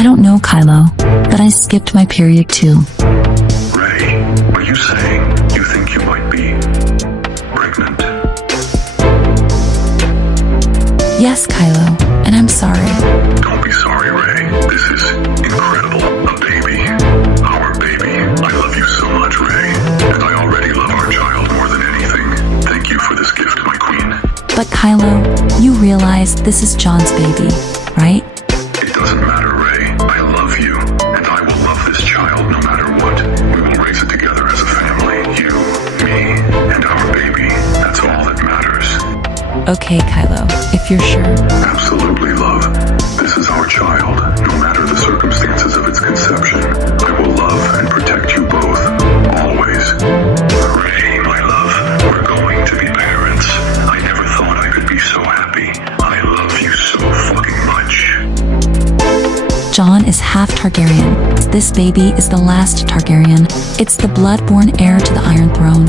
I don't know, Kylo, but I skipped my period too. Rey, are you saying you think you might be pregnant? Yes, Kylo, and I'm sorry. Don't be sorry, Rey. This is incredible. A baby. Our baby. I love you so much, Rey. And I already love our child more than anything. Thank you for this gift, my queen. But Kylo, you realize this is Jon's baby, right? It doesn't matter, Rey. I love you, and I will love this child no matter what. We will raise it together as a family. You, me, and our baby. That's all that matters. Okay, Kylo, if you're sure. Absolutely, love. This is our child. No matter the circumstances of its conception, I will love and protect you both. Always. Rey, my love, we're going to be parents. I never thought I could be so happy. I love you so fucking much. Jon is half Targaryen. This baby is the last Targaryen. It's the blood-born heir to the Iron Throne.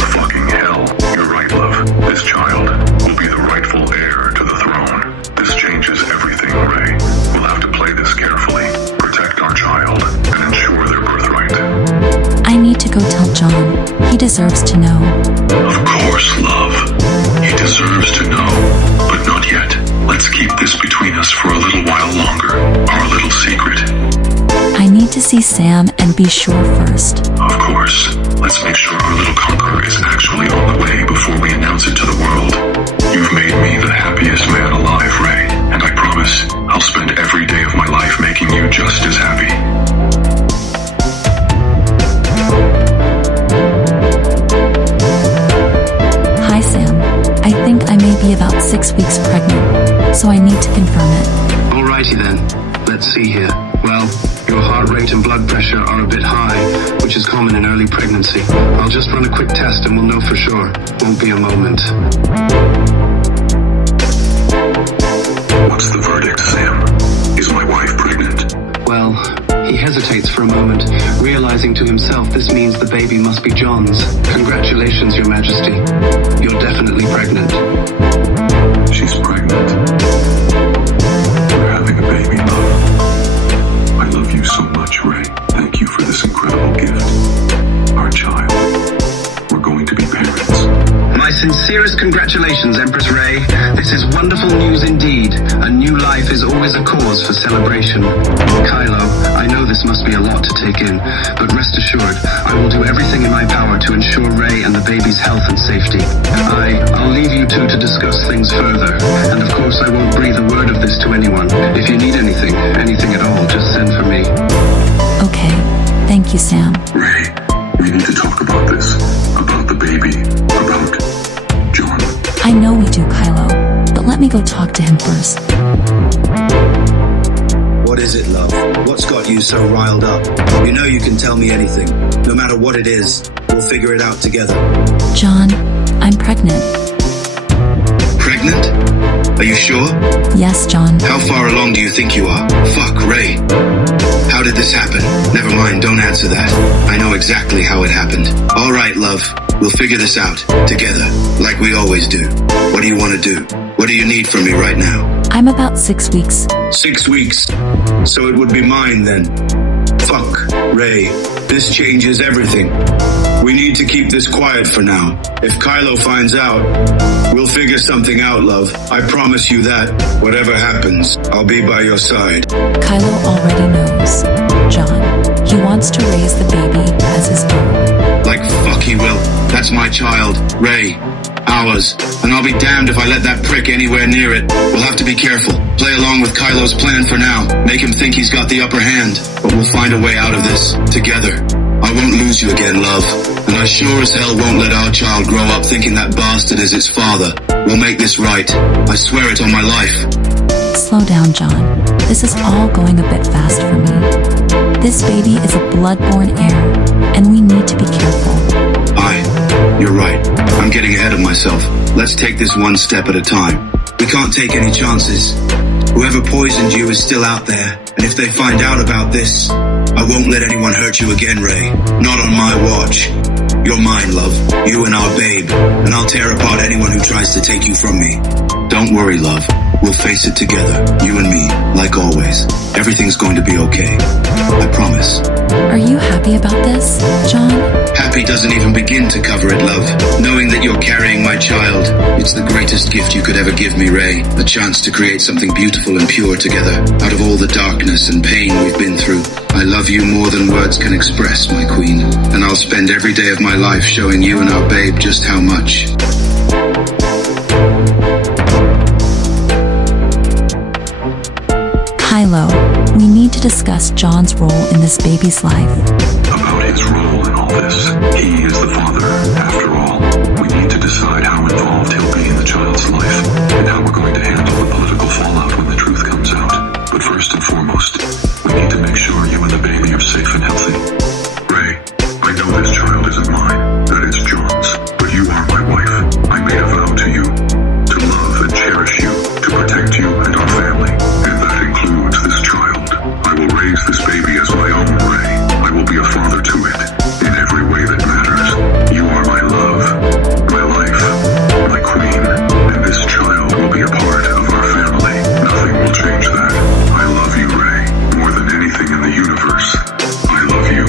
Fucking hell. You're right, love. This child will be the rightful heir to the throne. This changes everything, Rey. We'll have to play this carefully, protect our child, and ensure their birthright. I need to go tell Jon. He deserves to know. Of course, love. He deserves to know. But not yet. Let's keep this between us for a little while longer. Our little secret. I need to see Sam and be sure first. Of course. Let's make sure our little conqueror is actually on the way before we announce it to the world. You've made me the happiest man alive, Rey. And I promise I'll spend every day of my life making you just as happy. Hi, Sam. I think I may be about 6 weeks pregnant, so I need to confirm it. Alrighty then. Let's see here. Well, your heart rate and blood pressure are a bit high, which is common in early pregnancy. I'll just run a quick test and we'll know for sure. Won't be a moment. What's the verdict, Sam? Is my wife pregnant? Well, he hesitates for a moment, realizing to himself this means the baby must be Jon's. Congratulations, Your Majesty. You're definitely pregnant. She's pregnant. We're having a baby, love. I love you so much, Rey. Thank you for this incredible gift. Our child. We're going to be parents. My sincerest congratulations, Empress Rey. This is wonderful news indeed. A new life is always a cause for celebration. Kylo, I know this must be a lot to take in, but rest assured, I will do everything in my power to ensure Rey and the baby's health and safety. I'll leave you two to discuss things further. And of course, I won't breathe a word of this to anyone. If you need anything at all, just send for me. Okay. Thank you, Sam. Rey, we need to talk about this. About the baby. About Jon. I know we do, Kylo, but let me go talk to him first. What is it, love? What's got you so riled up? You know you can tell me anything. No matter what it is, we'll figure it out together. Jon, I'm pregnant. Pregnant? Are you sure? Yes, Jon. How far along do you think you are? Fuck, Rey. How did this happen? Never mind, don't answer that. I know exactly how it happened. All right, love. We'll figure this out. Together. Like we always do. What do you want to do? What do you need from me right now? I'm about 6 weeks. 6 weeks. So it would be mine then. Fuck, Rey. This changes everything. We need to keep this quiet for now. If Kylo finds out, we'll figure something out, love. I promise you that. Whatever happens, I'll be by your side. Kylo already knows. Jon, he wants to raise the baby as his own. Like fuck he will. That's my child, Rey. Ours. And I'll be damned if I let that prick anywhere near it. We'll have to be careful. Play along with Kylo's plan for now. Make him think he's got the upper hand. But we'll find a way out of this. Together. I won't lose you again, love. And I sure as hell won't let our child grow up thinking that bastard is its father. We'll make this right. I swear it on my life. Slow down, Jon. This is all going a bit fast for me. This baby is a blood-born heir, and we need to be careful. You're right. I'm getting ahead of myself. Let's take this one step at a time. We can't take any chances. Whoever poisoned you is still out there, and if they find out about this, I won't let anyone hurt you again, Rey. Not on my watch. You're mine, love. You and our babe. And I'll tear apart anyone who tries to take you from me. Don't worry, love. We'll face it together. You and me, like always. Everything's going to be okay. I promise. Are you happy about this, Jon? Happy doesn't even begin to cover it, love. Knowing that you're carrying my child, it's the greatest gift you could ever give me, Rey. A chance to create something beautiful and pure together, out of all the darkness and pain we've been through. I love you more than words can express, my queen. And I'll spend every day of my life showing you and our babe just how much. Kylo, we need to discuss Jon's role in this baby's life. About his role in all this, he is the father. After all, we need to decide how involved he'll be in the child's life, and how we're going to handle the political fallout when the truth comes out. But first and foremost, we need to make sure you and the baby are safe and healthy. Rey, I know this child isn't mine, that is Jon's, but you are my wife. I made a vow to you, to love and cherish you, to protect you and our family, and that includes this child. I will raise this baby as my own, Rey. I will be a father to it, in every way that matters. You are my love, my life, my queen, and this child will be a part of our family. Nothing will change that. I love you, Rey, more than anything in the universe. I love you.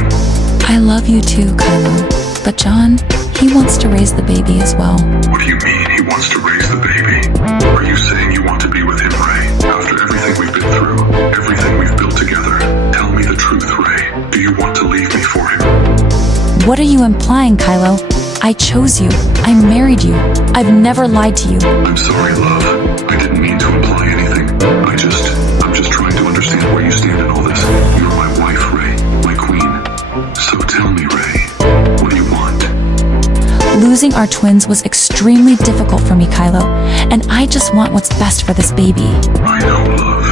I love you too, Kylo. But Jon, he wants to raise the baby as well. What do you mean he wants to raise the baby? Are you saying you want to be with him, Rey? After everything we've been through, everything we've built together, tell me the truth, Rey. Do you want to leave me for him? What are you implying, Kylo? I chose you. I married you. I've never lied to you. I'm sorry, love. I didn't mean to imply anything. I'm just trying to understand where you stand in all this. You're my wife, Rey, my queen. So tell me, Rey, what do you want? Losing our twins was extremely difficult for me, Kylo, and I just want what's best for this baby. I know, love.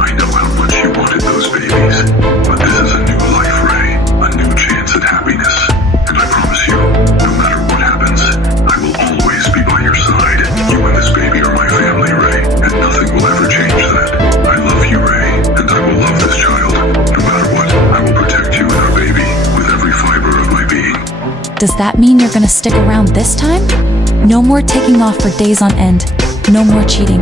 I know how much you wanted those babies. But this is a new life, Rey. A new chance at happiness. And I promise you, no matter what happens, I will always be by your side. You and this baby are my family, Rey, and nothing will ever change that. I love you, Rey, and I will love this child. No matter what, I will protect you and our baby with every fiber of my being. Does that mean you're gonna stick around this time? No more taking off for days on end. No more cheating.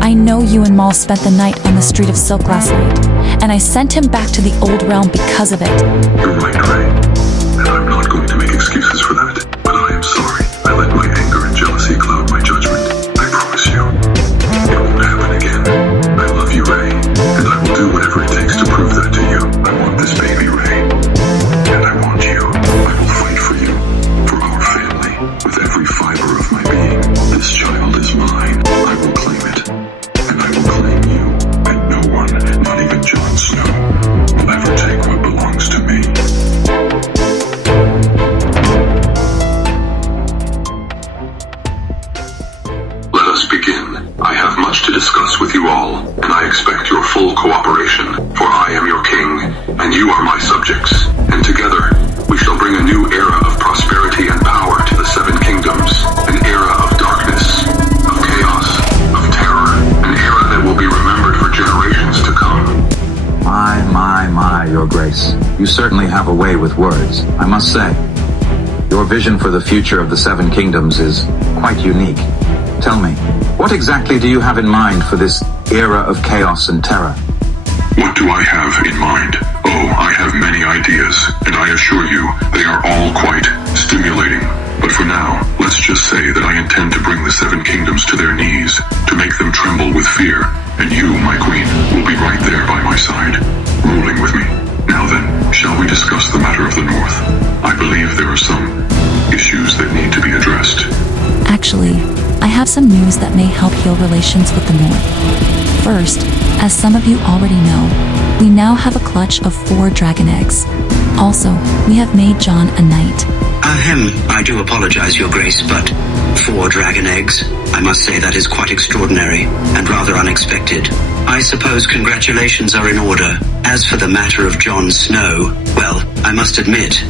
I know you and Maul spent the night on the street of Silk last night, and I sent him back to the old realm because of it. You're right, Rey, and I'm not going to make excuses for that. But I am sorry. I let my anger and jealousy cloud my judgment. I promise you, it won't happen again. I love you, Rey, and I will do whatever it takes to prove that to you. I want this baby, Rey, and I want you. I will fight for you, for our family, with every fiber of my being. This child is mine. I will claim it, and I will claim you, and no one, not even Jon Snow, will ever take what belongs to me. Let us begin. I have much to discuss with you all, and I expect your full cooperation, for I am your king, and you are my subjects, and together we shall bring a new era of prosperity and power to the Seven Kingdoms, an era of darkness, of chaos, of terror, an era that will be remembered for generations to come. My, Your Grace. You certainly have a way with words, I must say. Your vision for the future of the Seven Kingdoms is quite unique. Tell me, what exactly do you have in mind for this era of chaos and terror? What do I have in mind? Oh, I have many ideas, and I assure you, they are all quite stimulating. But for now, let's just say that I intend to bring the Seven Kingdoms to their knees, to make them tremble with fear, and you, my queen, will be right there by my side, ruling with me. Now then, shall we discuss the matter of the North? I believe there are some issues that need to be addressed. Actually, I have some news that may help heal relations with the North. First, as some of you already know, we now have a clutch of 4 dragon eggs. Also, we have made Jon a knight. I do apologize, Your Grace, but 4 dragon eggs? I must say that is quite extraordinary, and rather unexpected. I suppose congratulations are in order. As for the matter of Jon Snow, well, I must admit,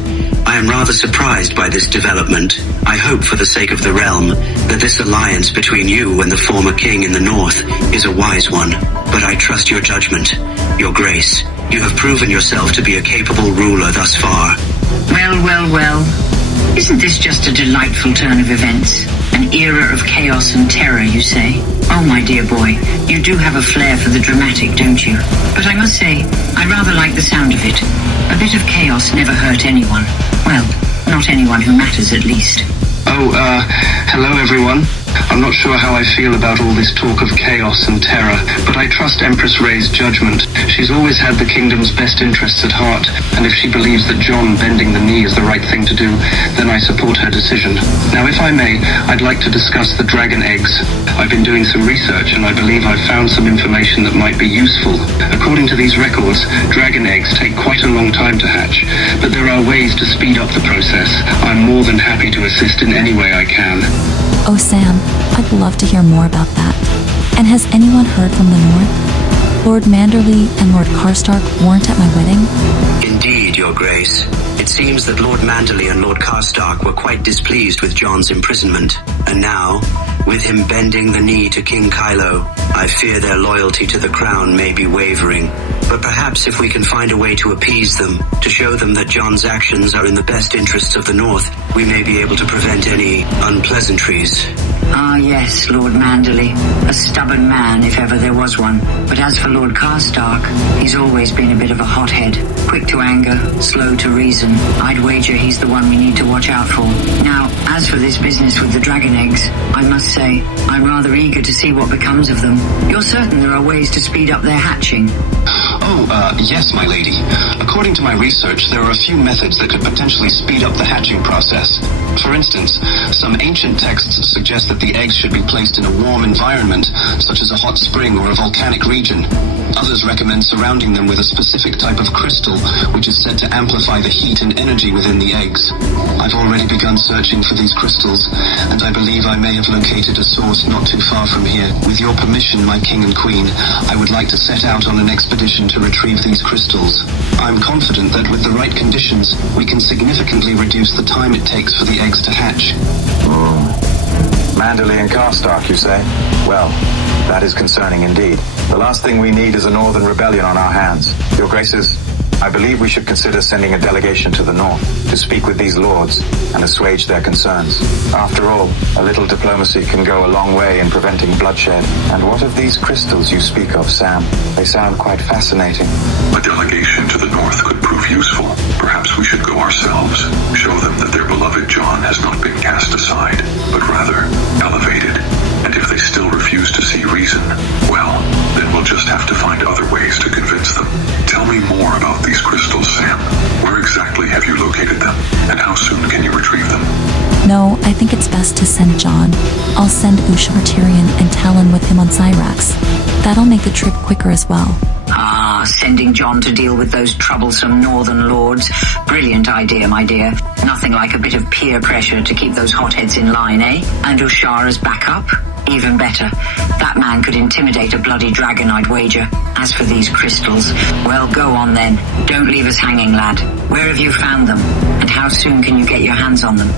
I am rather surprised by this development. I hope for the sake of the realm that this alliance between you and the former king in the north is a wise one. But I trust your judgment. Your Grace, you have proven yourself to be a capable ruler thus far. Well. Isn't this just a delightful turn of events? An era of chaos and terror, you say? Oh, my dear boy, you do have a flair for the dramatic, don't you? But I must say, I rather like the sound of it. A bit of chaos never hurt anyone. Well, not anyone who matters, at least. Oh, hello everyone. I'm not sure how I feel about all this talk of chaos and terror, but I trust Empress Rey's judgment. She's always had the kingdom's best interests at heart, and if she believes that Jon bending the knee is the right thing to do, then I support her decision. Now, if I may, I'd like to discuss the dragon eggs. I've been doing some research, and I believe I've found some information that might be useful. According to these records, dragon eggs take quite a long time to hatch, but there are ways to speed up the process. I'm more than happy to assist in any way I can. Oh, Sam, I'd love to hear more about that. And has anyone heard from the North? Lord Manderley and Lord Karstark weren't at my wedding? Indeed, Your Grace. It seems that Lord Manderley and Lord Karstark were quite displeased with Jon's imprisonment, and now, with him bending the knee to King Kylo, I fear their loyalty to the crown may be wavering. But perhaps if we can find a way to appease them, to show them that Jon's actions are in the best interests of the North, we may be able to prevent any unpleasantries. Ah, yes, Lord Manderley. A stubborn man, if ever there was one. But as for Lord Karstark, he's always been a bit of a hothead. Quick to anger, slow to reason. I'd wager he's the one we need to watch out for. Now, as for this business with the dragon eggs, I must say, I'm rather eager to see what becomes of them. You're certain there are ways to speed up their hatching? Yes, my lady. According to my research, there are a few methods that could potentially speed up the hatching process. For instance, some ancient texts suggest that the eggs should be placed in a warm environment, such as a hot spring or a volcanic region. Others recommend surrounding them with a specific type of crystal, which is said to amplify the heat and energy within the eggs. I've already begun searching for these crystals, and I believe I may have located a source not too far from here. With your permission, my king and queen, I would like to set out on an expedition to retrieve these crystals. I'm confident that with the right conditions, we can significantly reduce the time it takes for the eggs to hatch. Manderley and Karstark, you say? Well, that is concerning indeed. The last thing we need is a northern rebellion on our hands. Your Graces, I believe we should consider sending a delegation to the north to speak with these lords and assuage their concerns. After all, a little diplomacy can go a long way in preventing bloodshed. And what of these crystals you speak of, Sam? They sound quite fascinating. A delegation to the north could prove useful. Perhaps we should go ourselves, show them that their beloved Jon has not been cast aside, but rather elevated. And if they still refuse to see reason, well, then we'll just have to find other ways to convince them. Tell me more about these crystals, Sam. Where exactly have you located them? And how soon can you retrieve them? No, I think it's best to send Jon. I'll send Ushar, Tyrion, and Talon with him on Cyrax. That'll make the trip quicker as well. Ah, sending Jon to deal with those troublesome northern lords. Brilliant idea, my dear. Nothing like a bit of peer pressure to keep those hotheads in line, eh? And Ushar as backup? Even better. That man could intimidate a bloody dragon, I'd wager. As for these crystals, well, go on then. Don't leave us hanging, lad. Where have you found them? And how soon can you get your hands on them?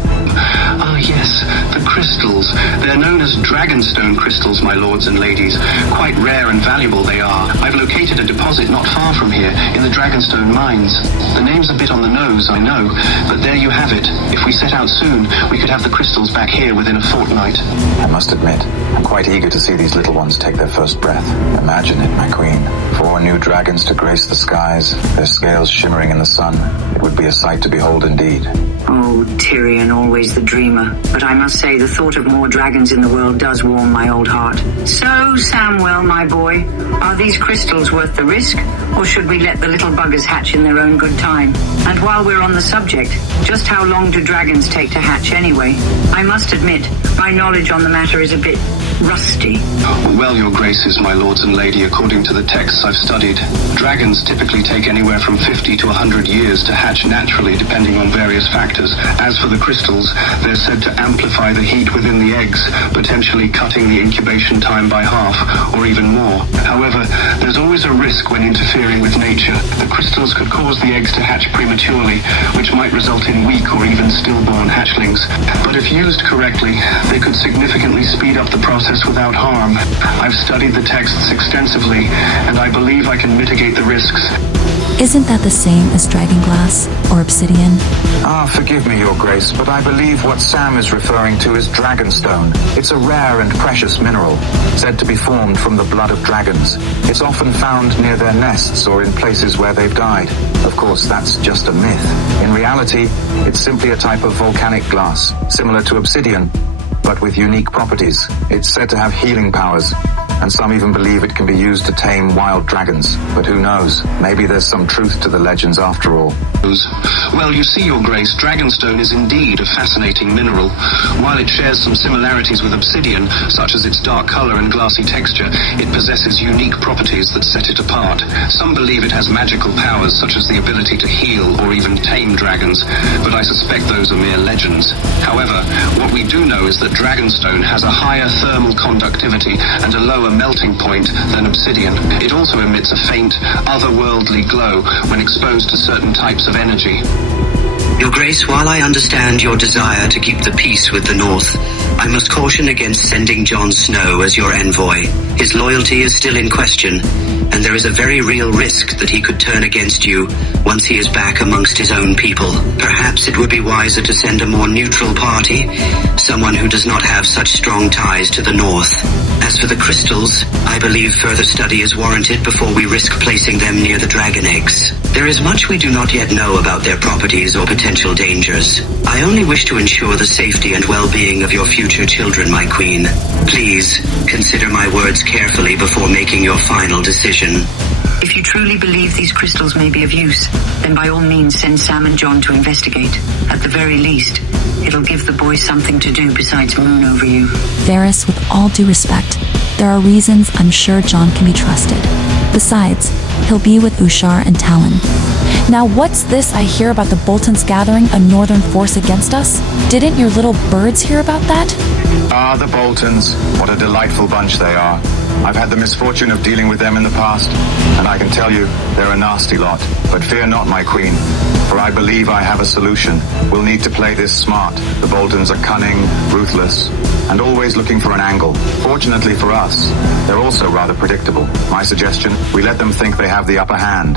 Ah, yes, the crystals. They're known as dragonstone crystals, my lords and ladies. Quite rare and valuable they are. I've located a deposit not far from here, in the Dragonstone mines. The name's a bit on the nose, I know, but there you have it. If we set out soon, we could have the crystals back here within a fortnight. I must admit, I'm quite eager to see these little ones take their first breath. Imagine it, my queen. 4 new dragons to grace the skies, their scales shimmering in the sun. It would be a sight to behold indeed. Oh, Tyrion, always the dreamer. But I must say the thought of more dragons in the world does warm my old heart. So, Samwell, my boy, are these crystals worth the risk? Or should we let the little buggers hatch in their own good time? And while we're on the subject, just how long do dragons take to hatch anyway? I must admit, my knowledge on the matter is a bit rusty. Well, your graces, my lords and lady, according to the texts I've studied, dragons typically take anywhere from 50 to 100 years to hatch naturally, depending on various factors. As for the crystals, they're said to amplify the heat within the eggs, potentially cutting the incubation time by half, or even more. However, there's always a risk when interfering with nature. The crystals could cause the eggs to hatch prematurely, which might result in weak or even stillborn hatchlings. But if used correctly, they could significantly speed up the process process without harm. I've studied the texts extensively, and I believe I can mitigate the risks. Isn't that the same as dragon glass or obsidian? Forgive me, Your Grace, but I believe what Sam is referring to is dragonstone. It's a rare and precious mineral, said to be formed from the blood of dragons. It's often found near their nests or in places where they've died. Of course, that's just a myth. In reality, it's simply a type of volcanic glass, similar to obsidian, but with unique properties. It's said to have healing powers, and some even believe it can be used to tame wild dragons. But who knows? Maybe there's some truth to the legends after all. Well, you see, Your Grace, dragonstone is indeed a fascinating mineral. While it shares some similarities with obsidian, such as its dark color and glassy texture, it possesses unique properties that set it apart. Some believe it has magical powers, such as the ability to heal or even tame dragons, but I suspect those are mere legends. However, what we do know is that dragonstone has a higher thermal conductivity and a lower melting point than obsidian. It also emits a faint, otherworldly glow when exposed to certain types of energy. Your Grace, while I understand your desire to keep the peace with the North, I must caution against sending Jon Snow as your envoy. His loyalty is still in question, and there is a very real risk that he could turn against you once he is back amongst his own people. Perhaps it would be wiser to send a more neutral party, someone who does not have such strong ties to the North. As for the crystals, I believe further study is warranted before we risk placing them near the dragon eggs. There is much we do not yet know about their properties or potential dangers. I only wish to ensure the safety and well-being of your future children, my queen. Please, consider my words carefully before making your final decision. If you truly believe these crystals may be of use, then by all means send Sam and Jon to investigate. At the very least, it'll give the boys something to do besides moon over you. Varys, with all due respect, there are reasons I'm sure Jon can be trusted. Besides, he'll be with Ushar and Talon. Now what's this I hear about the Boltons gathering a northern force against us? Didn't your little birds hear about that? The Boltons. What a delightful bunch they are. I've had the misfortune of dealing with them in the past, and I can tell you, they're a nasty lot. But fear not, my queen, for I believe I have a solution. We'll need to play this smart. The Boltons are cunning, ruthless, and always looking for an angle. Fortunately for us, they're also rather predictable. My suggestion, we let them think they have the upper hand,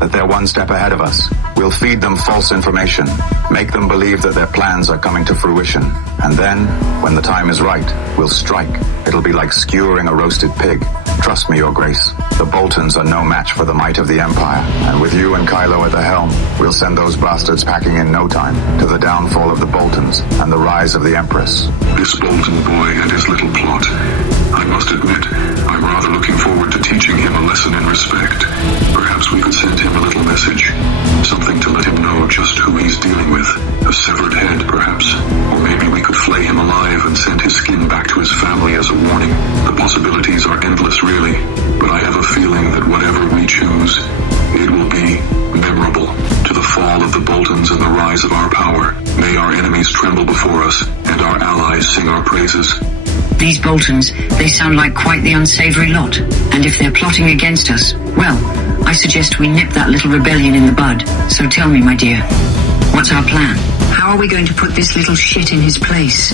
that they're one step ahead of us. We'll feed them false information, make them believe that their plans are coming to fruition. And then, when the time is right, we'll strike. It'll be like skewering a roasted pig. Trust me, Your Grace, the Boltons are no match for the might of the Empire. And with you and Kylo at the helm, we'll send those bastards packing in no time to the downfall of the Boltons and the rise of the Empress. This Bolton boy and his little plot. I must admit, I'm rather looking forward to teaching him a lesson in respect. Perhaps we could send him a little message. Something to let him know just who he's dealing with. A severed head, perhaps. Or maybe we could flay him alive and send his skin back to his family as a warning. The possibilities are endless, really. But I have a feeling that whatever we choose, it will be memorable. To the fall of the Boltons and the rise of our power. May our enemies tremble before us, and our allies sing our praises. These Boltons, they sound like quite the unsavory lot. And if they're plotting against us, well, I suggest we nip that little rebellion in the bud. So tell me, my dear, what's our plan? How are we going to put this little shit in his place?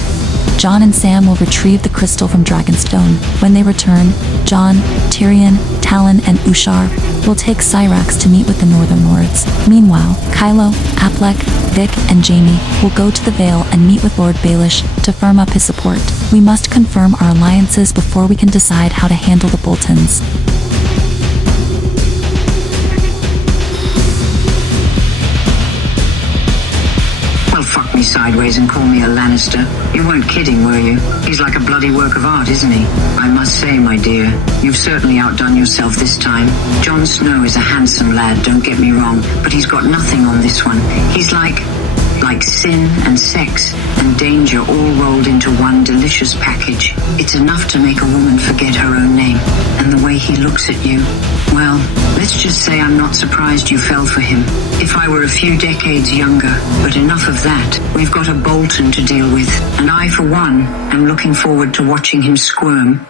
Jon and Sam will retrieve the crystal from Dragonstone. When they return, Jon, Tyrion, Talon, and Ushar will take Syrax to meet with the Northern Lords. Meanwhile, Kylo, Affleck, Vic, and Jaime will go to the Vale and meet with Lord Baelish to firm up his support. We must confirm our alliances before we can decide how to handle the Boltons. Well, fuck me sideways and call me a Lannister. You weren't kidding, were you? He's like a bloody work of art, isn't he? I must say, my dear, you've certainly outdone yourself this time. Jon Snow is a handsome lad, don't get me wrong, but he's got nothing on this one. He's like sin and sex and danger all rolled into one delicious package. It's enough to make a woman forget her own name. And the way he looks at you, well, let's just say I'm not surprised you fell for him. If I were a few decades younger, but enough of that. We've got a Bolton to deal with, and I, for one, am looking forward to watching him squirm.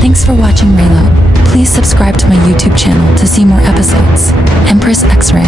Thanks for watching Reylo. Please subscribe to my YouTube channel to see more episodes. Empress X-Ray.